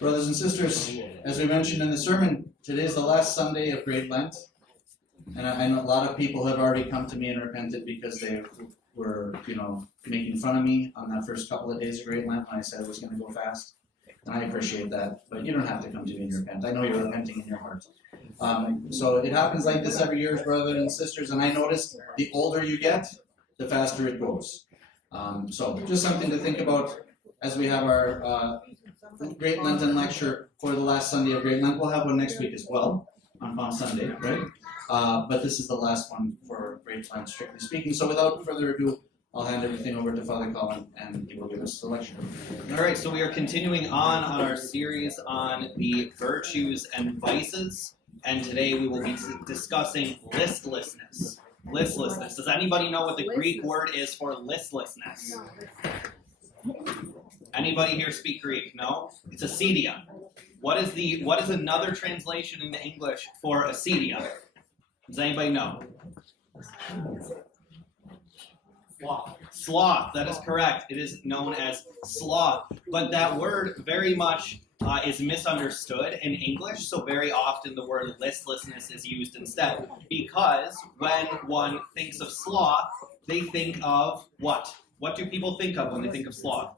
Brothers and sisters, as we mentioned in the sermon, today is the last Sunday of Great Lent. And I know a lot of people have already come to me and repented because they were, making fun of me on that first couple of days of Great Lent when I said I was going to go fast. And I appreciate that, but you don't have to come to me and repent. I know you're repenting in your heart. So it happens like this every year, brothers and sisters, and I noticed the older you get, the faster it goes. So just something to think about as we have our Great Lenten lecture for the last Sunday of Great Lent. We'll have one next week as well, on Palm Sunday, right? But this is the last one for Great Lent, strictly speaking. So without further ado, I'll hand everything over to Father Colin, and he will give us the lecture. All right, so we are continuing on our series on the virtues and vices, and today we will be discussing listlessness. Listlessness. Does anybody know what the Greek word is for listlessness? Anybody here speak Greek? No? It's acedia. What is another translation into English for acedia? Does anybody know? Sloth. That is correct. It is known as sloth. But that word very much is misunderstood in English, so very often the word listlessness is used instead. Because when one thinks of sloth, they think of what? What do people think of when they think of sloth?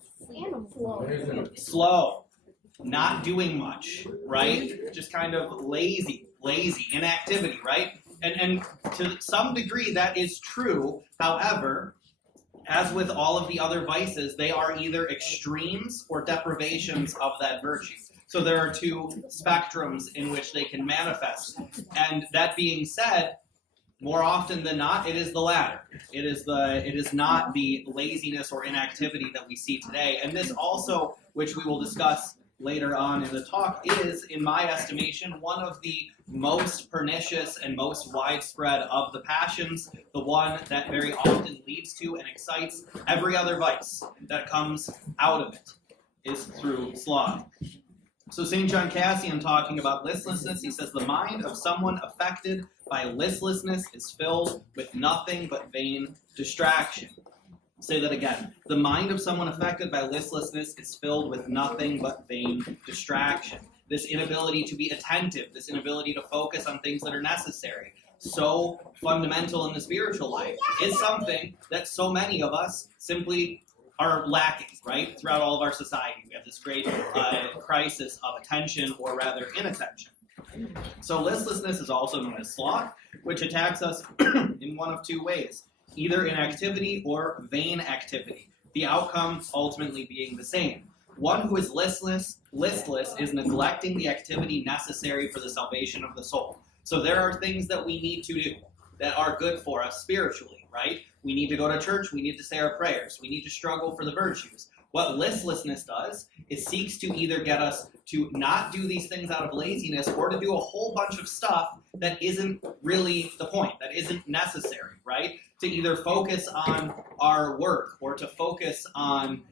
Slow. Not doing much, right? Just kind of lazy, inactivity, right? And to some degree that is true. However, as with all of the other vices, they are either extremes or deprivations of that virtue. So there are two spectrums in which they can manifest. And that being said, more often than not, it is the latter. It is not the laziness or inactivity that we see today. And this also, which we will discuss later on in the talk, is, in my estimation, one of the most pernicious and most widespread of the passions, the one that very often leads to and excites every other vice that comes out of it, is through sloth. So St. John Cassian, talking about listlessness, he says, the mind of someone affected by listlessness is filled with nothing but vain distraction. Say that again. The mind of someone affected by listlessness is filled with nothing but vain distraction. This inability to be attentive, this inability to focus on things that are necessary, so fundamental in the spiritual life, is something that so many of us simply are lacking, right? Throughout all of our society, we have this great crisis of attention, or rather inattention. So listlessness is also known as sloth, which attacks us in one of two ways. Either inactivity or vain activity, the outcome ultimately being the same. One who is listless is neglecting the activity necessary for the salvation of the soul. So there are things that we need to do that are good for us spiritually, right? We need to go to church, we need to say our prayers, we need to struggle for the virtues. What listlessness does is seeks to either get us to not do these things out of laziness, or to do a whole bunch of stuff that isn't really the point, that isn't necessary, right? To either focus on our work, or to focus on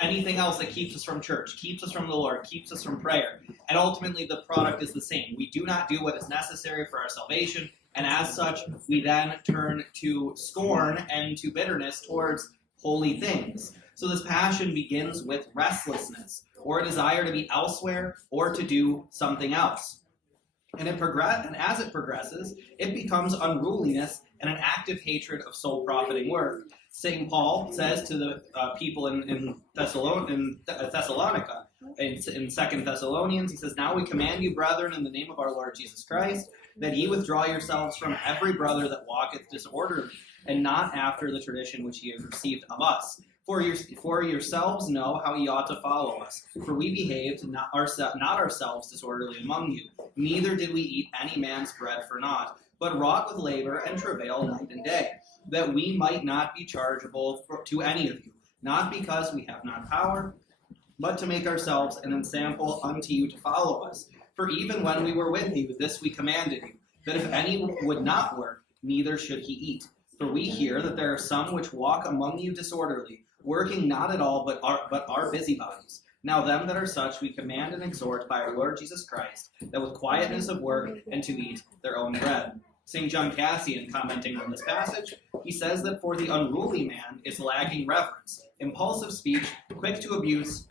anything else that keeps us from church, keeps us from the Lord, keeps us from prayer. And ultimately the product is the same. We do not do what is necessary for our salvation, and as such, we then turn to scorn and to bitterness towards holy things. So this passion begins with restlessness, or a desire to be elsewhere, or to do something else. And as it progresses, it becomes unruliness and an active hatred of soul-profiting work. St. Paul says to the people in Thessalonica, in 2 Thessalonians, he says, now we command you, brethren, in the name of our Lord Jesus Christ, that ye withdraw yourselves from every brother that walketh disorderly, and not after the tradition which ye have received of us. For yourselves know how ye ought to follow us. For we behaved not ourselves disorderly among you, neither did we eat any man's bread for naught, but wrought with labor and travail night and day, that we might not be chargeable to any of you, not because we have not power, but to make ourselves an ensample unto you to follow us. For even when we were with you, this we commanded you, that if any would not work, neither should he eat. For we hear that there are some which walk among you disorderly, working not at all, but are busybodies. Now them that are such we command and exhort by our Lord Jesus Christ, that with quietness of work and to eat their own bread. St. John Cassian, commenting on this passage, he says that for the unruly man is lacking reverence, impulsive speech, quick to abuse,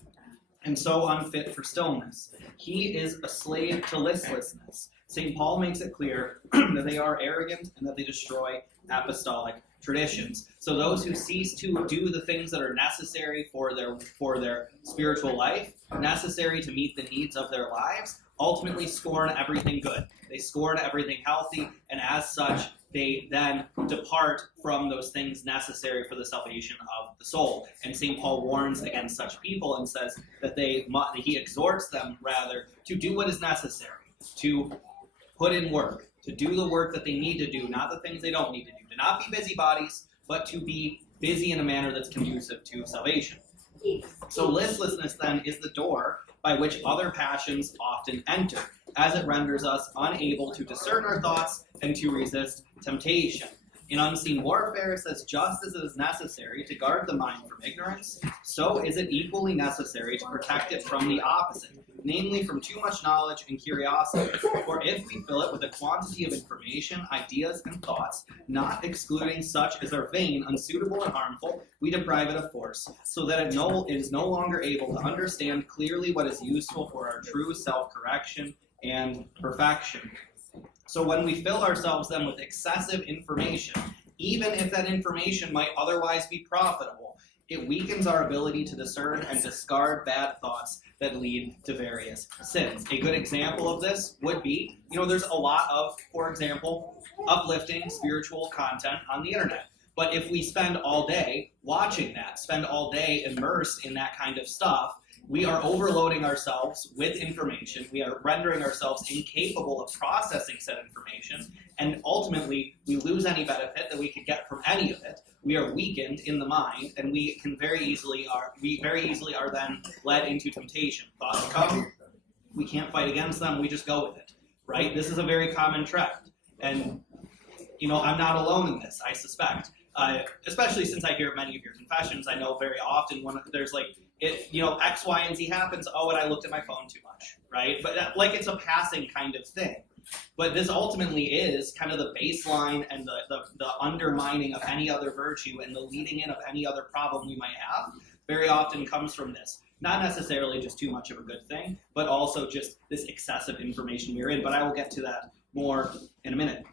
and so unfit for stillness. He is a slave to listlessness. St. Paul makes it clear that they are arrogant and that they destroy apostolic traditions. So those who cease to do the things that are necessary for their spiritual life, necessary to meet the needs of their lives, ultimately scorn everything good. They scorn everything healthy, and as such, they then depart from those things necessary for the salvation of the soul. And St. Paul warns against such people and says that he exhorts them, rather, to do what is necessary, to put in work, to do the work that they need to do, not the things they don't need to do, to not be busybodies, but to be busy in a manner that's conducive to salvation. So listlessness then is the door by which other passions often enter, as it renders us unable to discern our thoughts and to resist temptation. In Unseen Warfare, it says, just as it is necessary to guard the mind from ignorance, so is it equally necessary to protect it from the opposite, namely from too much knowledge and curiosity. For if we fill it with a quantity of information, ideas, and thoughts, not excluding such as are vain, unsuitable, and harmful, we deprive it of force, so that it is no longer able to understand clearly what is useful for our true self-correction and perfection. So when we fill ourselves then with excessive information, even if that information might otherwise be profitable, it weakens our ability to discern and discard bad thoughts that lead to various sins. A good example of this would be, there's a lot of, for example, uplifting spiritual content on the internet. But if we spend all day watching that, spend all day immersed in that kind of stuff, we are overloading ourselves with information. We are rendering ourselves incapable of processing said information, and ultimately we lose any benefit that we could get from any of it. We are weakened in the mind, and we very easily are then led into temptation. Thoughts come, we can't fight against them, we just go with it, right? This is a very common trend, and I'm not alone in this, I suspect. Especially since I hear many of your confessions, I know very often when there's X, Y, and Z happens, and I looked at my phone too much, right? But it's a passing kind of thing. But this ultimately is kind of the baseline and the undermining of any other virtue and the leading in of any other problem we might have very often comes from this. Not necessarily just too much of a good thing, but also just this excessive information we're in. But I will get to that more in a minute.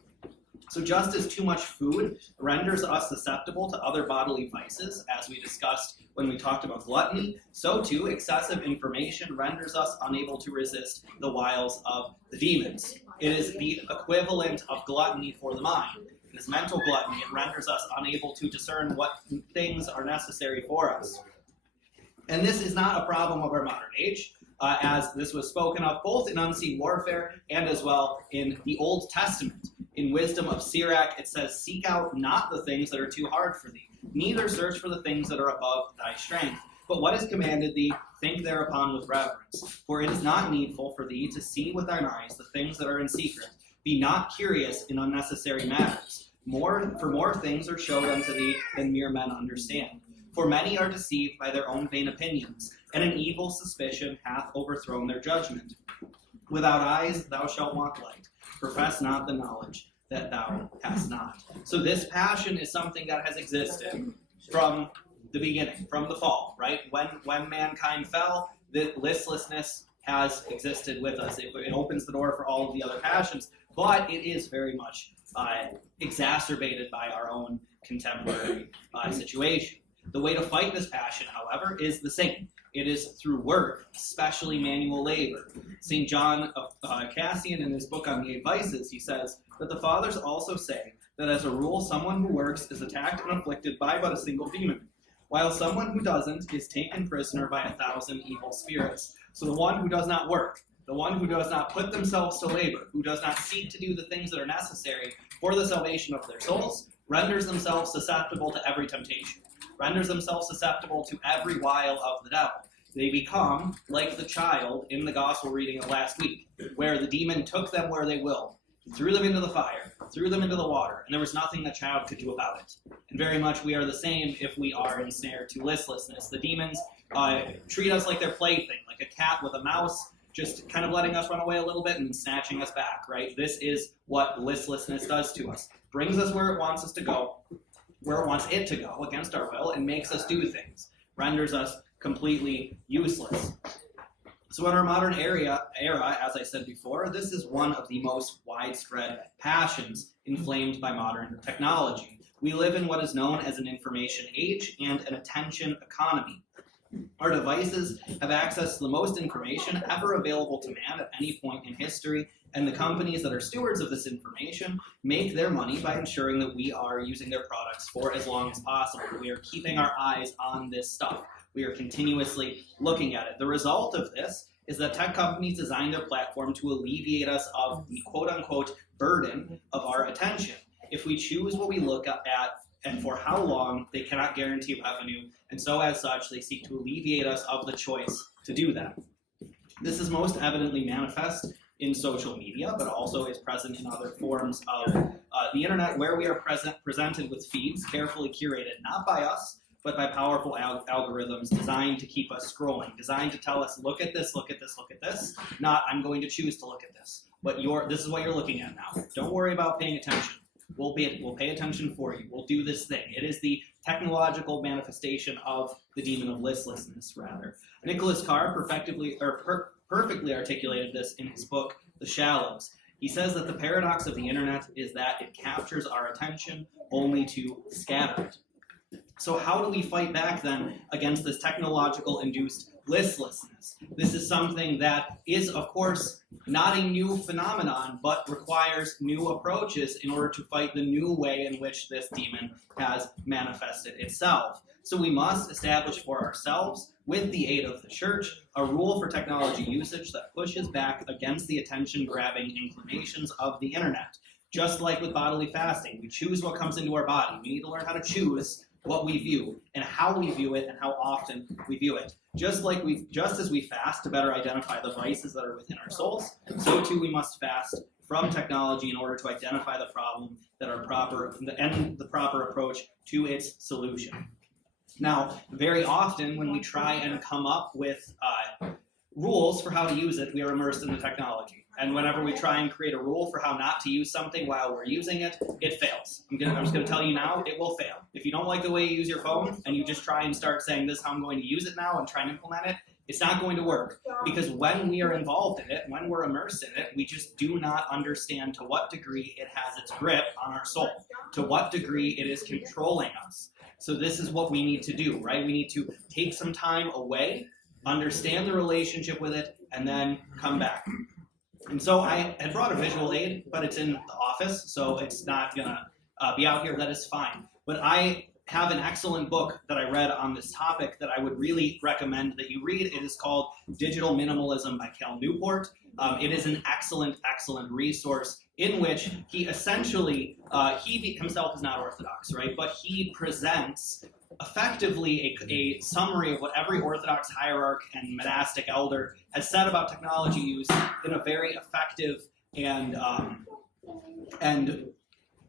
So just as too much food renders us susceptible to other bodily vices, as we discussed when we talked about gluttony, so too excessive information renders us unable to resist the wiles of the demons. It is the equivalent of gluttony for the mind. It is mental gluttony. It renders us unable to discern what things are necessary for us. And this is not a problem of our modern age, as this was spoken of both in Unseen Warfare and as well in the Old Testament. In Wisdom of Sirach, it says, "Seek out not the things that are too hard for thee, neither search for the things that are above thy strength. But what is commanded thee, think thereupon with reverence. For it is not needful for thee to see with thine eyes the things that are in secret. Be not curious in unnecessary matters. For more things are showed unto thee than mere men understand. For many are deceived by their own vain opinions, and an evil suspicion hath overthrown their judgment. Without eyes thou shalt want light. Profess not the knowledge that thou hast not." So this passion is something that has existed from the beginning, from the fall, right? When mankind fell, the listlessness has existed with us. It opens the door for all of the other passions, but it is very much exacerbated by our own contemporary situation. The way to fight this passion, however, is the same. It is through work, especially manual labor. St. John of Cassian, in his book on the 8 Vices, he says that the fathers also say that as a rule, someone who works is attacked and afflicted by but a single demon, while someone who doesn't is taken prisoner by 1,000 evil spirits. So the one who does not work, the one who does not put themselves to labor, who does not seek to do the things that are necessary for the salvation of their souls, renders themselves susceptible to every temptation, renders themselves susceptible to every wile of the devil. They become like the child in the gospel reading of last week, where the demon took them where they willed, threw them into the fire, threw them into the water, and there was nothing the child could do about it. And very much we are the same if we are ensnared to listlessness. The demons treat us like their plaything, like a cat with a mouse, just kind of letting us run away a little bit and snatching us back, right? This is what listlessness does to us. Brings us where it wants us to go, where it wants it to go against our will, and makes us do things, renders us completely useless. So in our modern era, as I said before, this is one of the most widespread passions inflamed by modern technology. We live in what is known as an information age and an attention economy. Our devices have access to the most information ever available to man at any point in history, and the companies that are stewards of this information make their money by ensuring that we are using their products for as long as possible. We are keeping our eyes on this stuff. We are continuously looking at it. The result of this is that tech companies design their platform to alleviate us of the quote-unquote burden of our attention. If we choose what we look at and for how long, they cannot guarantee revenue, and so as such, they seek to alleviate us of the choice to do that. This is most evidently manifest in social media, but also is present in other forms of the internet, where we are presented with feeds carefully curated, not by us, but by powerful algorithms designed to keep us scrolling, designed to tell us, look at this, look at this, look at this, not I'm going to choose to look at this. But this is what you're looking at now. Don't worry about paying attention. We'll pay attention for you. We'll do this thing. It is the technological manifestation of the demon of listlessness, rather. Nicholas Carr perfectly articulated this in his book, The Shallows. He says that the paradox of the internet is that it captures our attention only to scatter it. So how do we fight back then against this technological-induced listlessness? This is something that is, of course, not a new phenomenon, but requires new approaches in order to fight the new way in which this demon has manifested itself. So we must establish for ourselves, with the aid of the church, a rule for technology usage that pushes back against the attention-grabbing inclinations of the internet. Just like with bodily fasting, we choose what comes into our body. We need to learn how to choose what we view and how we view it and how often we view it. Just as we fast to better identify the vices that are within our souls, so too we must fast from technology in order to identify the problem that are proper and the proper approach to its solution. Now, very often when we try and come up with rules for how to use it, we are immersed in the technology. And whenever we try and create a rule for how not to use something while we're using it, it fails. I'm just going to tell you now, it will fail. If you don't like the way you use your phone and you just try and start saying this is how I'm going to use it now and try and implement it, it's not going to work. Because when we are involved in it, when we're immersed in it, we just do not understand to what degree it has its grip on our soul, to what degree it is controlling us. So this is what we need to do, right? We need to take some time away, understand the relationship with it, and then come back. And so I had brought a visual aid, but it's in the office, so it's not going to be out here. That is fine. But I have an excellent book that I read on this topic that I would really recommend that you read. It is called Digital Minimalism by Cal Newport. It is an excellent, excellent resource in which he essentially, he himself is not Orthodox, right? But he presents effectively a summary of what every Orthodox hierarch and monastic elder has said about technology use in a very effective and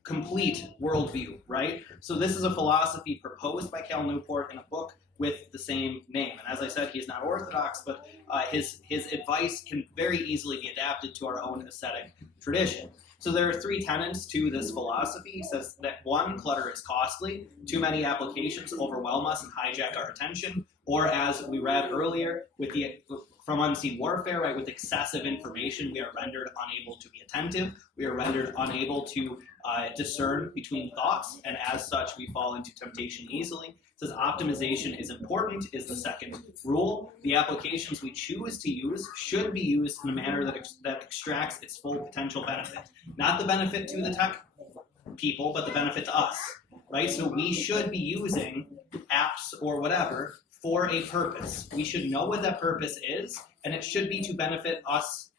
complete worldview, right? So this is a philosophy proposed by Cal Newport in a book with the same name. And as I said, he is not Orthodox, but his advice can very easily be adapted to our own ascetic tradition. So there are three tenets to this philosophy. He says that 1, clutter is costly. Too many applications overwhelm us and hijack our attention. Or as we read earlier, from unseen warfare, right, with excessive information, we are rendered unable to be attentive. We are rendered unable to discern between thoughts, and as such, we fall into temptation easily. It says optimization is important, is the second rule. The applications we choose to use should be used in a manner that extracts its full potential benefit. Not the benefit to the tech people, but the benefit to us, right? So we should be using apps or whatever for a purpose. We should know what that purpose is, and it should be to benefit us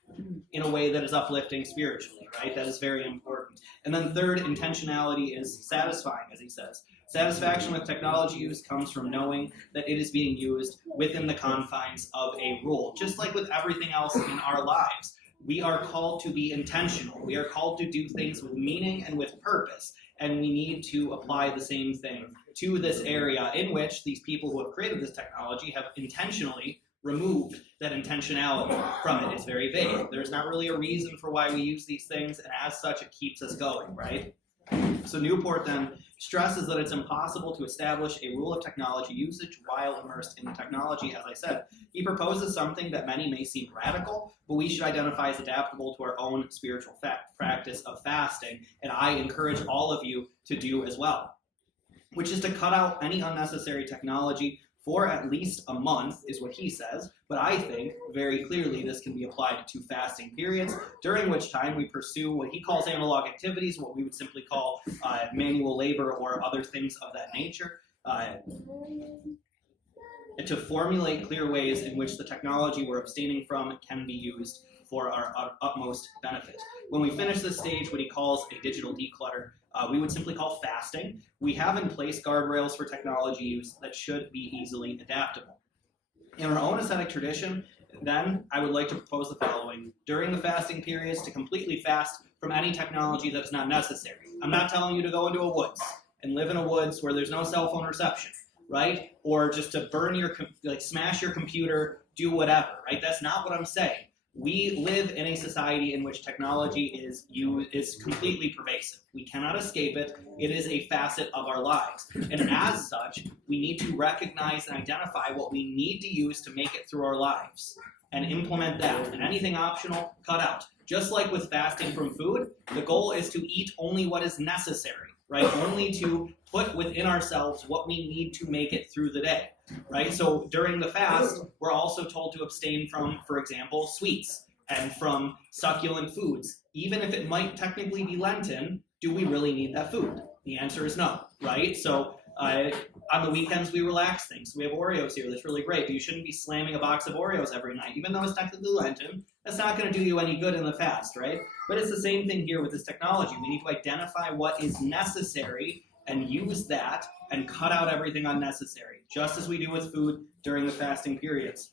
in a way that is uplifting spiritually, right? That is very important. And then third, intentionality is satisfying, as he says. Satisfaction with technology use comes from knowing that it is being used within the confines of a rule. Just like with everything else in our lives, we are called to be intentional. We are called to do things with meaning and with purpose. And we need to apply the same thing to this area in which these people who have created this technology have intentionally removed that intentionality from it. It's very vague. There's not really a reason for why we use these things, and as such, it keeps us going, right? So Newport then stresses that it's impossible to establish a rule of technology usage while immersed in technology. As I said, he proposes something that many may seem radical, but we should identify as adaptable to our own spiritual practice of fasting, and I encourage all of you to do as well, which is to cut out any unnecessary technology for at least a month, is what he says, but I think very clearly this can be applied to fasting periods, during which time we pursue what he calls analog activities, what we would simply call manual labor or other things of that nature, to formulate clear ways in which the technology we're abstaining from can be used for our utmost benefit. When we finish this stage, what he calls a digital declutter, we would simply call fasting. We have in place guardrails for technology use that should be easily adaptable. In our own ascetic tradition, then, I would like to propose the following. During the fasting periods, to completely fast from any technology that is not necessary. I'm not telling you to go into a woods and live in a woods where there's no cell phone reception, right? Or just to burn smash your computer, do whatever, right? That's not what I'm saying. We live in a society in which technology is completely pervasive. We cannot escape it. It is a facet of our lives. And as such, we need to recognize and identify what we need to use to make it through our lives and implement that. And anything optional, cut out. Just like with fasting from food, the goal is to eat only what is necessary, right? Only to put within ourselves what we need to make it through the day, right? So during the fast, we're also told to abstain from, for example, sweets and from succulent foods. Even if it might technically be Lenten, do we really need that food? The answer is no, right? So on the weekends, we relax things. We have Oreos here. That's really great. But you shouldn't be slamming a box of Oreos every night, even though it's technically Lenten. That's not going to do you any good in the fast, right? But it's the same thing here with this technology. We need to identify what is necessary and use that and cut out everything unnecessary, just as we do with food during the fasting periods.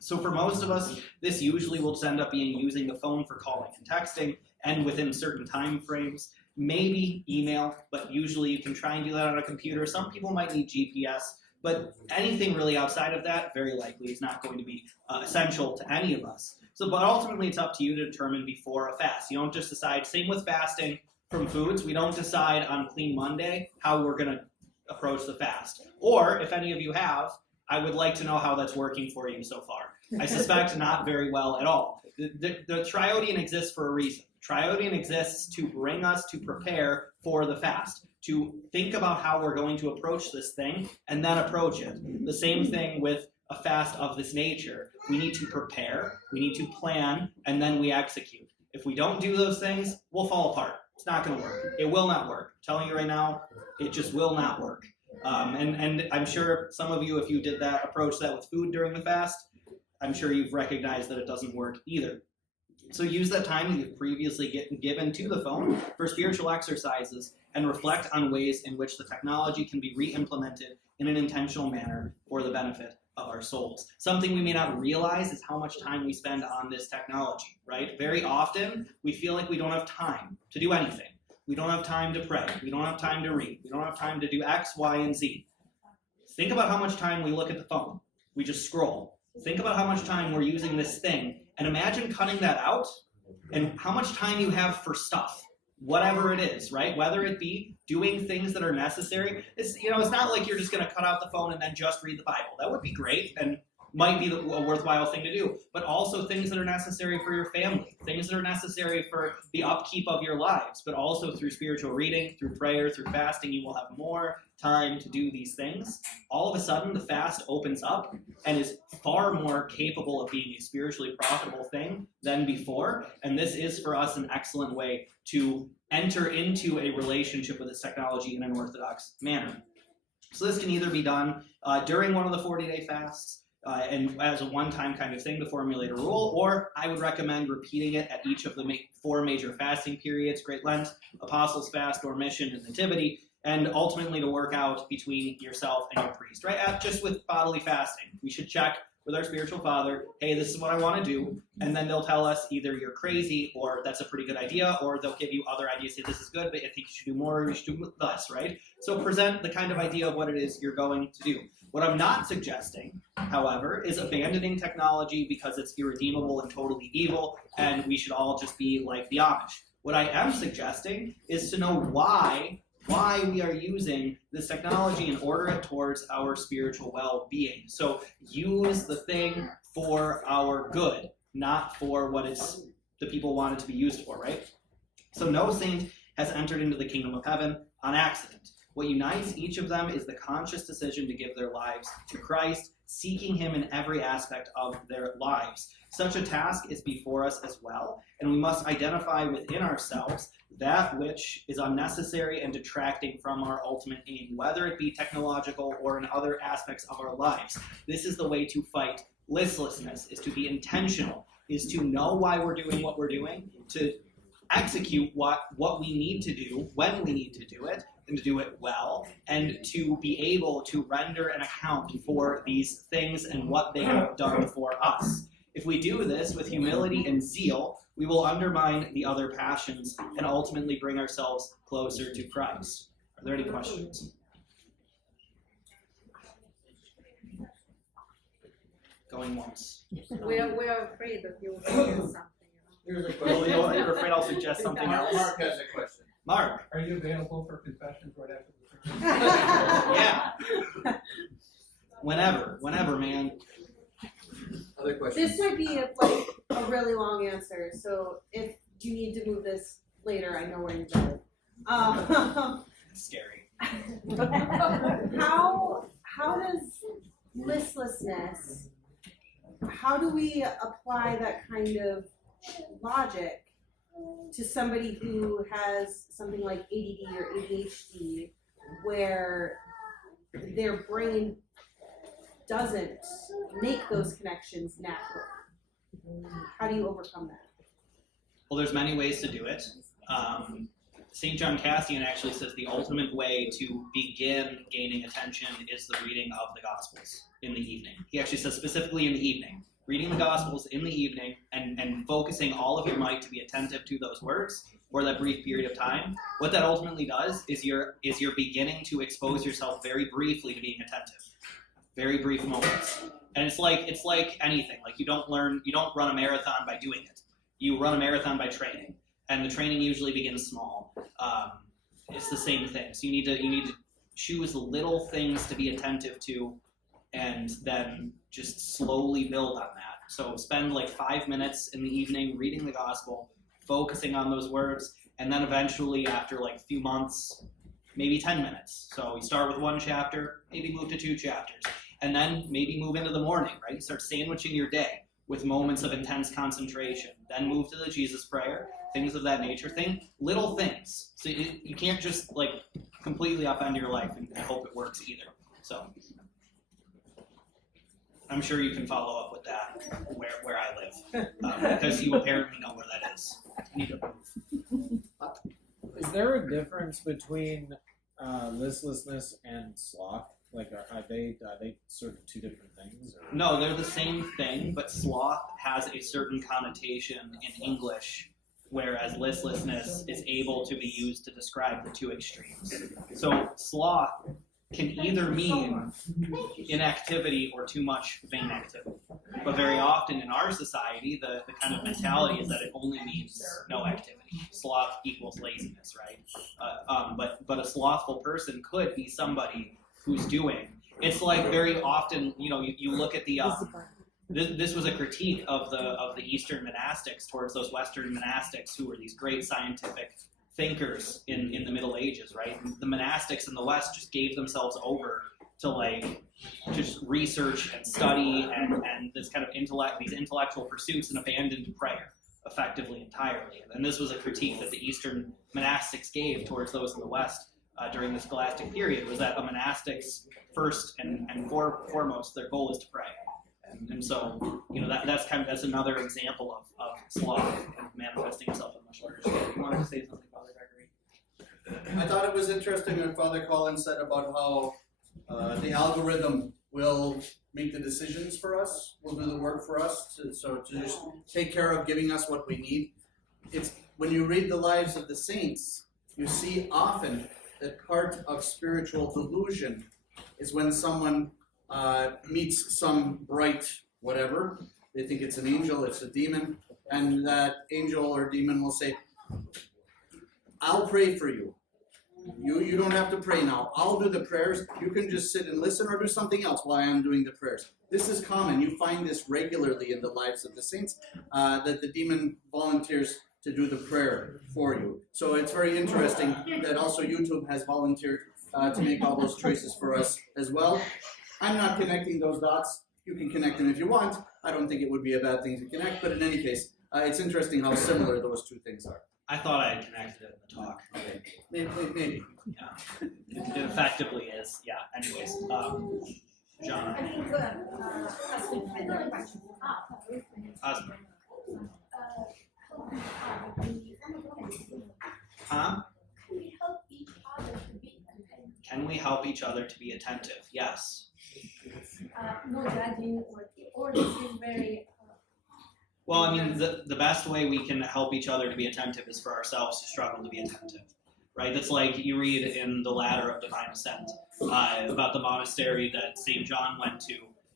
So for most of us, this usually will just end up being using the phone for calling and texting, and within certain time frames. Maybe email, but usually you can try and do that on a computer. Some people might need GPS, but anything really outside of that very likely is not going to be essential to any of us. So, but ultimately it's up to you to determine before a fast. You don't just decide, same with fasting from foods, we don't decide on Clean Monday how we're going to approach the fast. Or if any of you have, I would like to know how that's working for you so far. I suspect not very well at all. The Triodian exists for a reason. Triodian exists to bring us to prepare for the fast, to think about how we're going to approach this thing and then approach it. The same thing with a fast of this nature. We need to prepare, we need to plan, and then we execute. If we don't do those things, we'll fall apart. It's not going to work. It will not work. I'm telling you right now, it just will not work. And I'm sure some of you, if you did that, approach that with food during the fast, I'm sure you've recognized that it doesn't work either. So use that time that you've previously given to the phone for spiritual exercises and reflect on ways in which the technology can be re-implemented in an intentional manner for the benefit of our souls. Something we may not realize is how much time we spend on this technology, right? Very often, we feel like we don't have time to do anything. We don't have time to pray. We don't have time to read. We don't have time to do X, Y, and Z. Think about how much time we look at the phone. We just scroll. Think about how much time we're using this thing, and imagine cutting that out and how much time you have for stuff, whatever it is, right? Whether it be doing things that are necessary. It's not like you're just going to cut out the phone and then just read the Bible. That would be great and might be a worthwhile thing to do, but also things that are necessary for your family, things that are necessary for the upkeep of your lives, but also through spiritual reading, through prayer, through fasting, you will have more time to do these things. All of a sudden, the fast opens up and is far more capable of being a spiritually profitable thing than before, and this is for us an excellent way to enter into a relationship with this technology in an orthodox manner. So this can either be done during one of the 40-day fasts, and as a one-time kind of thing to formulate a rule, or I would recommend repeating it at each of the 4 major fasting periods, Great Lent, Apostles' Fast, Dormition, and Nativity, and ultimately to work out between yourself and your priest, right? Just with bodily fasting, we should check with our spiritual father, hey, this is what I want to do, and then they'll tell us either you're crazy or that's a pretty good idea, or they'll give you other ideas, say this is good, but I think you should do more or you should do less, right? So present the kind of idea of what it is you're going to do. What I'm not suggesting, however, is abandoning technology because it's irredeemable and totally evil, and we should all just be like the Amish. What I am suggesting is to know why we are using this technology and order it towards our spiritual well-being. So use the thing for our good, not for what the people want it to be used for, right? So no saint has entered into the kingdom of heaven on accident. What unites each of them is the conscious decision to give their lives to Christ, seeking him in every aspect of their lives. Such a task is before us as well, and we must identify within ourselves that which is unnecessary and detracting from our ultimate aim, whether it be technological or in other aspects of our lives. This is the way to fight listlessness, is to be intentional, is to know why we're doing what we're doing, to execute what we need to do, when we need to do it, and to do it well, and to be able to render an account for these things and what they have done for us. If we do this with humility and zeal, we will undermine the other passions and ultimately bring ourselves closer to Christ. Are there any questions? Going once. We are afraid that you will forget something. Here's a Well, question. you're afraid I'll suggest something else? Mark has a question. Mark. Are you available for confessions right after the sermon? Yeah. Whenever, man. Other questions? This might be a really long answer, so if you need to move this later, I know where you're going. It's scary. How does listlessness, how do we apply that kind of logic to somebody who has something like ADD or ADHD, where their brain doesn't make those connections naturally? How do you overcome that? Well, there's many ways to do it. St. John Cassian actually says the ultimate way to begin gaining attention is the reading of the Gospels in the evening. He actually says specifically in the evening. Reading the Gospels in the evening and focusing all of your might to be attentive to those words for that brief period of time. What that ultimately does is you're beginning to expose yourself very briefly to being attentive. Very brief moments. And it's like anything. Like you don't run a marathon by doing it. You run a marathon by training. And the training usually begins small. It's the same thing. So you need to choose little things to be attentive to, and then just slowly build on that. So spend like 5 minutes in the evening reading the gospel, focusing on those words, and then eventually after like a few months, maybe 10 minutes. So you start with 1 chapter, maybe move to 2 chapters, and then maybe move into the morning, right? You start sandwiching your day with moments of intense concentration. Then move to the Jesus prayer, things of that nature. Little things. So you can't just like completely upend your life and hope it works either. So I'm sure you can follow up with that where I live, because you apparently know where that is. You need to move. Is there a difference between listlessness and sloth? Like, are they sort of 2 different things? Or? No, they're the same thing, but sloth has a certain connotation in English, whereas listlessness is able to be used to describe the 2 extremes. So sloth can either mean inactivity or too much vain activity. But very often in our society, the kind of mentality is that it only means no activity. Sloth equals laziness, right? But a slothful person could be somebody who's doing. It's like very often, you look at the this was a critique of the Eastern monastics towards those Western monastics who were these great scientific thinkers in the Middle Ages, right? The monastics in the West just gave themselves over to like just research and study and this kind of these intellectual pursuits, and abandoned prayer effectively entirely. And this was a critique that the Eastern monastics gave towards those in the West during the scholastic period, was that a monastic's first and foremost, their goal is to pray. And so, that's another example of sloth manifesting itself on a much larger scale. You wanted to say something, Father Gregory? I thought it was interesting what Father Colin said about how the algorithm will make the decisions for us, will do the work for us, to just take care of giving us what we need. It's when you read the lives of the saints, you see often that part of spiritual delusion is when someone meets some bright whatever. They think it's an angel, it's a demon, and that angel or demon will say, I'll pray for you. You don't have to pray now. I'll do the prayers. You can just sit and listen or do something else while I'm doing the prayers. This is common. You find this regularly in the lives of the saints, that the demon volunteers to do the prayer for you. So it's very interesting that also YouTube has volunteered to make all those choices for us as well. I'm not connecting those dots. You can connect them if you want. I don't think it would be a bad thing to connect, but in any case, it's interesting how similar those two things are. I thought I had connected it in the talk. Okay, maybe. Yeah, it effectively is. Yeah. Anyways, John. I think husband had that question. Husband. Huh? Can we help each other to be attentive? Yes. No judging or this is very. Well, I mean, the best way we can help each other to be attentive is for ourselves to struggle to be attentive, right? That's like you read in the Ladder of Divine Ascent about the monastery that St. John went to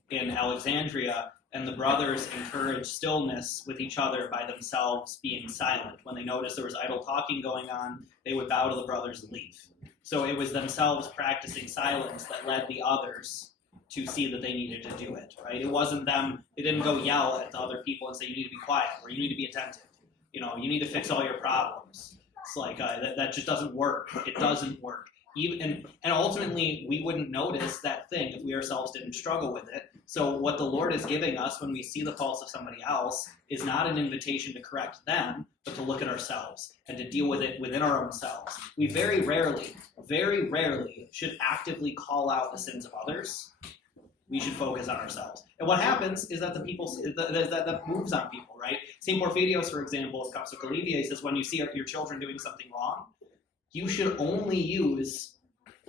in Alexandria, and the brothers encouraged stillness with each other by themselves being silent. When they noticed there was idle talking going on, they would bow to the brothers and leave. So it was themselves practicing silence that led the others to see that they needed to do it, right? It wasn't them, they didn't go yell at the other people and say, you need to be quiet, or you need to be attentive. You know, you need to fix all your problems. It's like, that just doesn't work. It doesn't work. And ultimately, we wouldn't notice that thing if we ourselves didn't struggle with it. So what the Lord is giving us when we see the faults of somebody else is not an invitation to correct them, but to look at ourselves and to deal with it within our own selves. We very rarely should actively call out the sins of others. We should focus on ourselves. And what happens is that that moves on people, right? St. Porphyrios, for example, of Capsa Calivia, says when you see your children doing something wrong, you should only use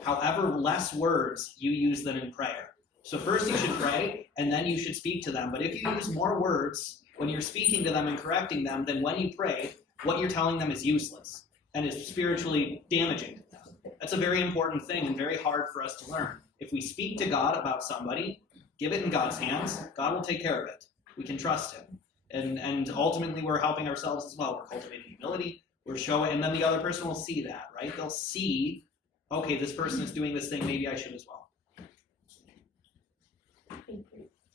however less words you use than in prayer. So first you should pray, and then you should speak to them. But if you use more words when you're speaking to them and correcting them, then when you pray, what you're telling them is useless and is spiritually damaging to them. That's a very important thing and very hard for us to learn. If we speak to God about somebody, give it in God's hands, God will take care of it. We can trust him. And ultimately we're helping ourselves as well. We're cultivating humility, we're showing, and then the other person will see that, right? They'll see, okay, this person is doing this thing, maybe I should as well.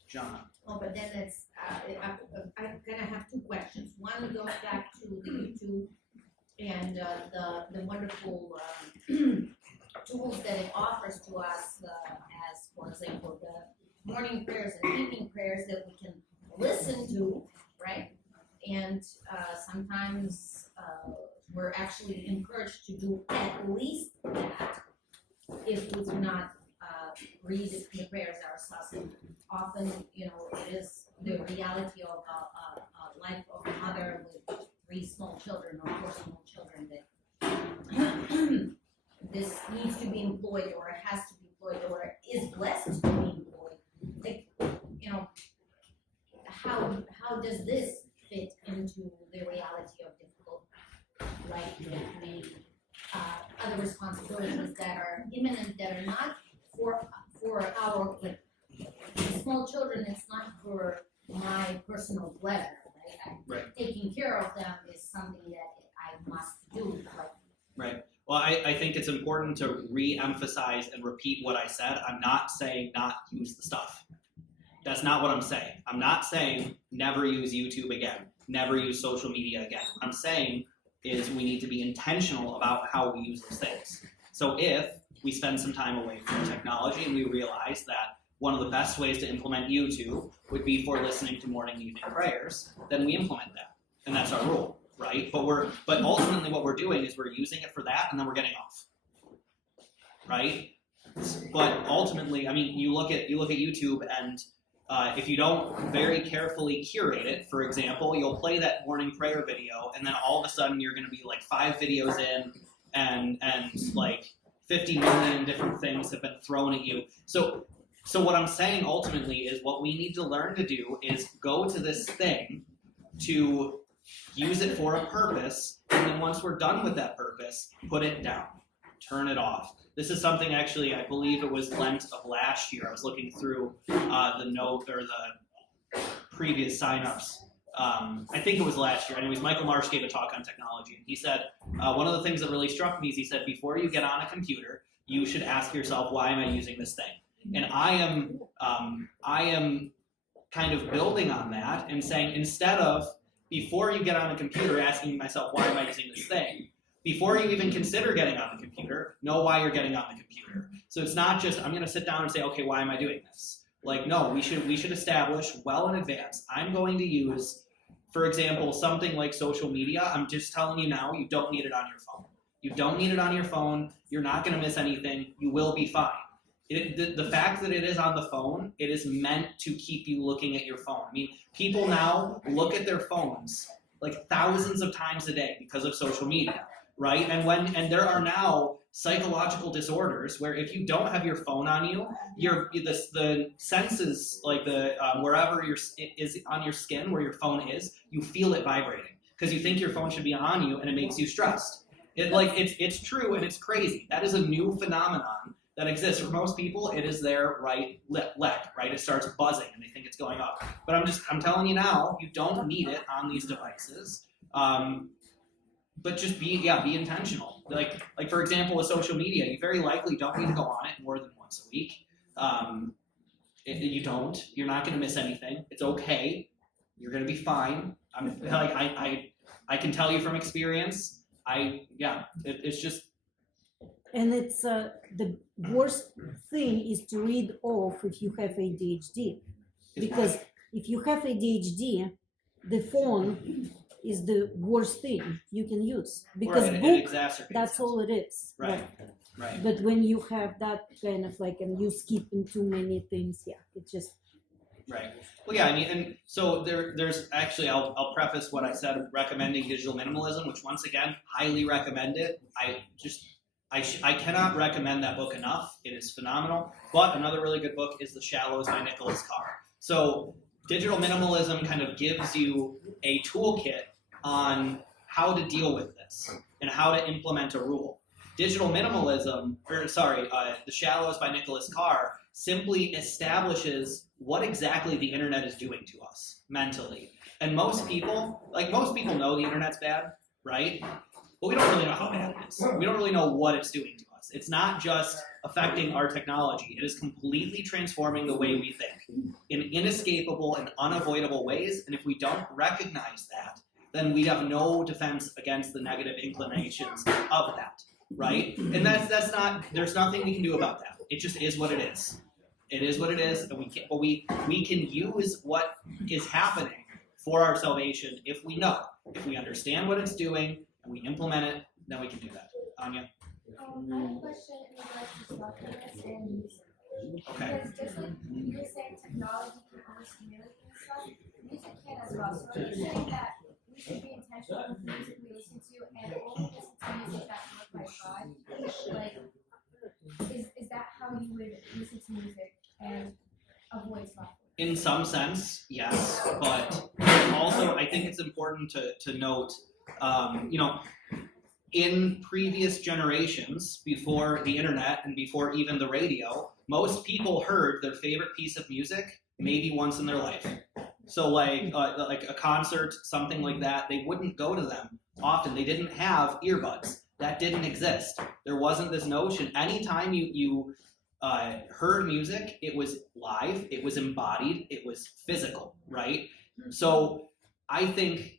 John. Oh, but then it's, I'm gonna have two questions. One goes back to the YouTube and the wonderful tools that it offers to us, as for example, the morning prayers and evening prayers that we can listen to, right? And sometimes we're actually encouraged to do at least that if we do not read the prayers ourselves. And often, you know, it is the reality of a life of a mother with 3 small children or 4 small children that this needs to be employed or it has to be employed or is blessed to be employed. Like, you know, how does this fit into the reality of difficult life that maybe other responsibilities that are imminent, that are not for our, like, small children, it's not for my personal pleasure, right? Right. Taking care of them is something that I must do, like. Right. Well, I think it's important to re-emphasize and repeat what I said. I'm not saying not use the stuff. That's not what I'm saying. I'm not saying never use YouTube again, never use social media again. What I'm saying is we need to be intentional about how we use those things. So if we spend some time away from technology and we realize that one of the best ways to implement YouTube would be for listening to morning and evening prayers, then we implement that. And that's our rule, right? But ultimately what we're doing is we're using it for that and then we're getting off. Right? But ultimately, I mean, you look at YouTube and if you don't very carefully curate it, for example, you'll play that morning prayer video and then all of a sudden you're gonna be like 5 videos in and like 50 million different things have been thrown at you. So what I'm saying ultimately is what we need to learn to do is go to this thing to use it for a purpose, and then once we're done with that purpose, put it down, turn it off. This is something actually, I believe it was Lent of last year. I was looking through the note or the previous signups I think it was last year. Anyways, Michael Marsh gave a talk on technology, and he said one of the things that really struck me is he said before you get on a computer, you should ask yourself, why am I using this thing? And I am kind of building on that and saying instead of before you get on a computer asking myself, why am I using this thing? Before you even consider getting on the computer, know why you're getting on the computer. So it's not just I'm going to sit down and say, okay, why am I doing this? Like, no, we should establish well in advance. I'm going to use, for example, something like social media. I'm just telling you now, you don't need it on your phone. You don't need it on your phone. You're not going to miss anything. You will be fine. The fact that it is on the phone, it is meant to keep you looking at your phone. I mean, people now look at their phones like thousands of times a day because of social media, right? And there are now psychological disorders where if you don't have your phone on you, the senses, like the wherever is on your skin where your phone is, you feel it vibrating because you think your phone should be on you and it makes you stressed. It's true and it's crazy. That is a new phenomenon that exists. For most people, it is their right leg, right? It starts buzzing and they think it's going up. But I'm telling you now, you don't need it on these devices. But just be intentional. Like for example, with social media, you very likely don't need to go on it more than once a week. You don't. You're not going to miss anything. It's okay. You're going to be fine. I can tell you from experience. It's just. And it's the worst thing is to read off if you have ADHD, because if you have ADHD, the phone is the worst thing you can use because right, book it. that's all it is. Right. But when you have that kind of like and you skip in too many things, it's just right. Well, yeah, I mean, and so there's actually I'll preface what I said recommending digital minimalism, which once again highly recommend it. I cannot recommend that book enough. It is phenomenal. But another really good book is The Shallows by Nicholas Carr. So digital minimalism kind of gives you a toolkit on how to deal with this and how to implement a rule. Digital minimalism, The Shallows by Nicholas Carr simply establishes what exactly the internet is doing to us mentally. And most people know the internet's bad, right? But we don't really know how bad it is. We don't really know what it's doing to us. It's not just affecting our technology. It is completely transforming the way we think in inescapable and unavoidable ways. And if we don't recognize that, then we have no defense against the negative inclinations of that, right? And that's not. There's nothing we can do about that. It just is what it is. It is what it is, and we can use what is happening for our salvation if we know, if we understand what it's doing. And we implement it, then we can do that. Anya? I have a question in regards to slothfulness and music. Okay. Because just like you were saying, technology can overstimulate and stuff, music can as well. So are you saying that we should be intentional with the music we listen to and only listen to music that's loved by God? Like, is that how you would listen to music and avoid slothfulness? In some sense, yes. But also, I think it's important to note in previous generations, before the internet and before even the radio, most people heard their favorite piece of music maybe once in their life. So like a concert, something like that, they wouldn't go to them often. They didn't have earbuds. That didn't exist. There wasn't this notion. Anytime you heard music, it was live, it was embodied, it was physical, right? So I think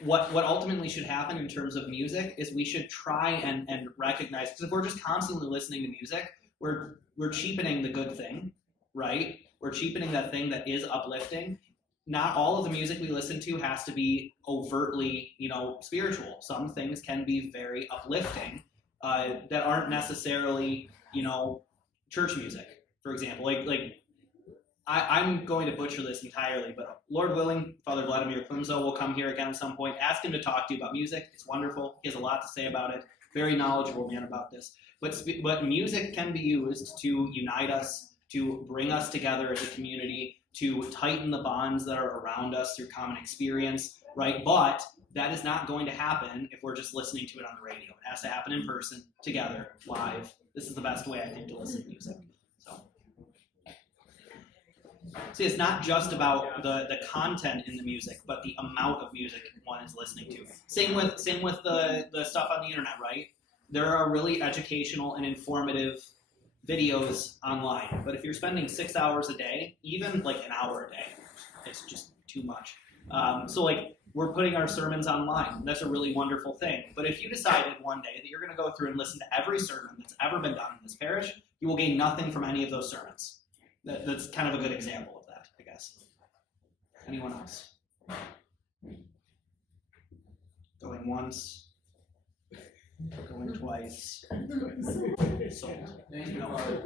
what ultimately should happen in terms of music is we should try and recognize, because if we're just constantly listening to music, we're cheapening the good thing, right? We're cheapening that thing that is uplifting. Not all of the music we listen to has to be overtly, spiritual. Some things can be very uplifting that aren't necessarily, church music, for example. I'm going to butcher this entirely, but Lord willing, Father Vladimir Klimzo will come here again at some point. Ask him to talk to you about music. It's wonderful. He has a lot to say about it. Very knowledgeable man about this. But music can be used to unite us, to bring us together as a community, to tighten the bonds that are around us through common experience, right? But that is not going to happen if we're just listening to it on the radio. It has to happen in person, together, live. This is the best way, I think, to listen to music. So. See, it's not just about the content in the music, but the amount of music one is listening to. Same with the stuff on the internet, right? There are really educational and informative videos online, but if you're spending 6 hours a day, even like an hour a day, it's just too much. So like we're putting our sermons online. That's a really wonderful thing. But if you decided one day that you're going to go through and listen to every sermon that's ever been done in this parish, you will gain nothing from any of those sermons. That's kind of a good example of that, I guess. Anyone else? Going once. Going twice. Sold. Thank you, No. Father.